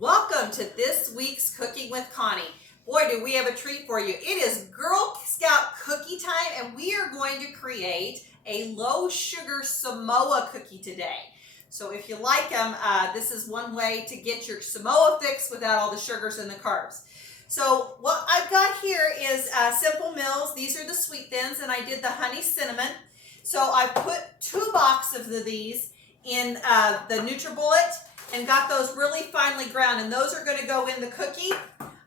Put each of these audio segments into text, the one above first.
Welcome to this week's Cooking with Connie. Boy, do we have a treat for you. It is Girl Scout cookie time, and we are going to create a low sugar Samoa cookie today. So if you like them, this is one way to get your Samoa fix without all the sugars and the carbs. So what I've got here is Simple Mills. These are the sweet thins, and I did the honey cinnamon. So I put 2 boxes of these in the NutriBullet and got those really finely ground, and those are going to go in the cookie.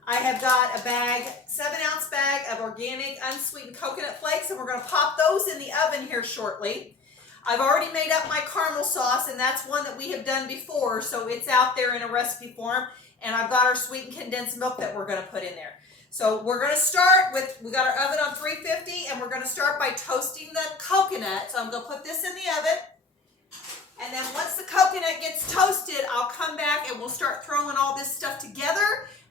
I have got a bag, 7-ounce bag of organic unsweetened coconut flakes, and we're going to pop those in the oven here shortly. I've already made up my caramel sauce, and that's one that we have done before, so it's out there in a recipe form. And I've got our sweetened condensed milk that we're going to put in there. So we're going to start with, we got our oven on 350, and we're going to start by toasting the coconut. So I'm going to put this in the oven. And then once the coconut gets toasted, I'll come back and we'll start throwing all this stuff together,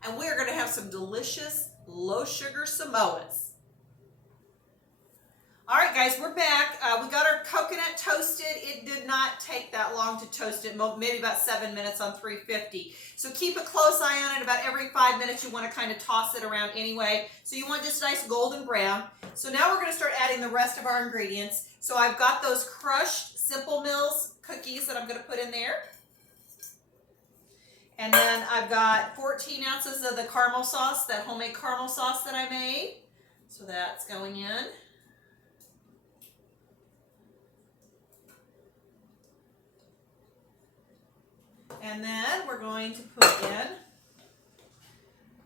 and we're going to have some delicious low sugar Samoas. All right, guys, we're back. We got our coconut toasted. It did not take that long to toast it, maybe about 7 minutes on 350. So keep a close eye on it. About every 5 minutes, you want to kind of toss it around anyway. So you want just nice golden brown. So now we're going to start adding the rest of our ingredients. So I've got those crushed Simple Mills cookies that I'm going to put in there. And then I've got 14 ounces of the caramel sauce, that homemade caramel sauce that I made. So that's going in. And then we're going to put in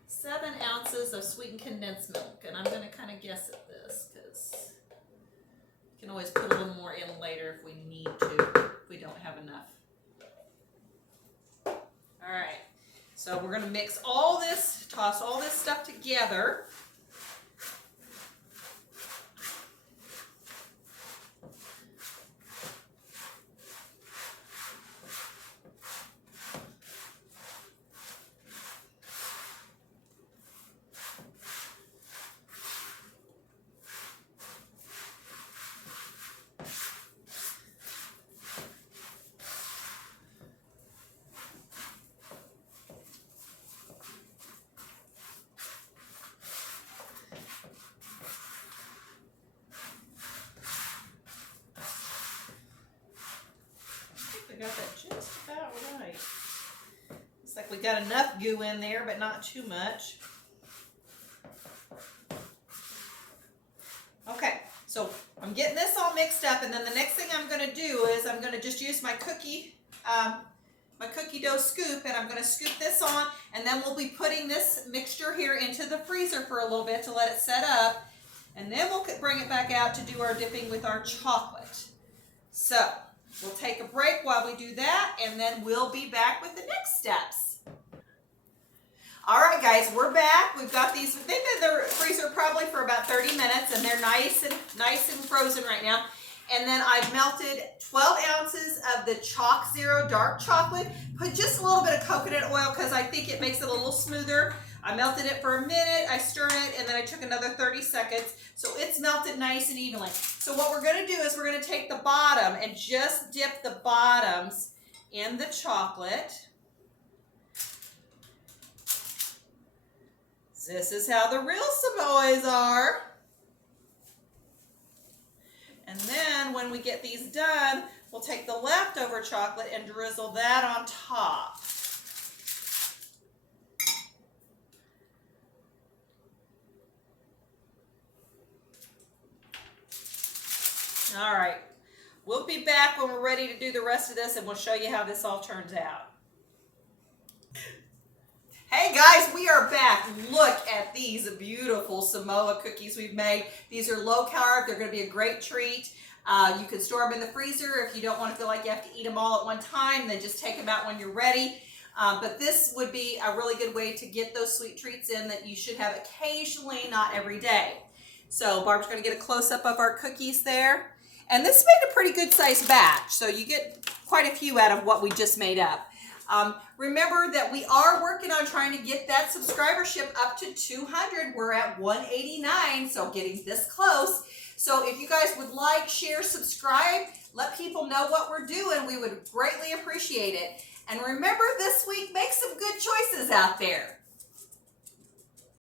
7 ounces of sweetened condensed milk. And I'm going to kind of guess at this because you can always put a little more in later if we need to, if we don't have enough. All right, so we're going to mix all this, toss all this stuff together. I got that just about right. Looks like we got enough goo in there, but not too much. Okay, so I'm getting this all mixed up, and then the next thing I'm going to do is I'm going to just use my cookie dough scoop, and I'm going to scoop this on, and then we'll be putting this mixture here into the freezer for a little bit to let it set up, and then we'll bring it back out to do our dipping with our chocolate. So we'll take a break while we do that, and then we'll be back with the next steps. All right, guys, we're back. We've got these. They've been in the freezer probably for about 30 minutes, and they're nice and frozen right now. And then I've melted 12 ounces of the Chalk Zero dark chocolate. Put just a little bit of coconut oil because I think it makes it a little smoother. I melted it for a minute, I stirred it, and then I took another 30 seconds. So it's melted nice and evenly. So what we're going to do is we're going to take the bottom and just dip the bottoms in the chocolate. This is how the real Samoas are. And then when we get these done, we'll take the leftover chocolate and drizzle that on top. All right, we'll be back when we're ready to do the rest of this, and we'll show you how this all turns out. Hey guys, we are back. Look at these beautiful Samoa cookies we've made. These are low carb. They're going to be a great treat. You can store them in the freezer if you don't want to feel like you have to eat them all at one time. Then just take them out when you're ready. But this would be a really good way to get those sweet treats in that you should have occasionally, not every day. So Barb's going to get a close-up of our cookies there. And this made a pretty good sized batch, so you get quite a few out of what we just made up. Remember that we are working on trying to get that subscribership up to 200. We're at 189, so getting this close. So if you guys would like, share, subscribe, let people know what we're doing, we would greatly appreciate it. And remember this week, make some good choices out there.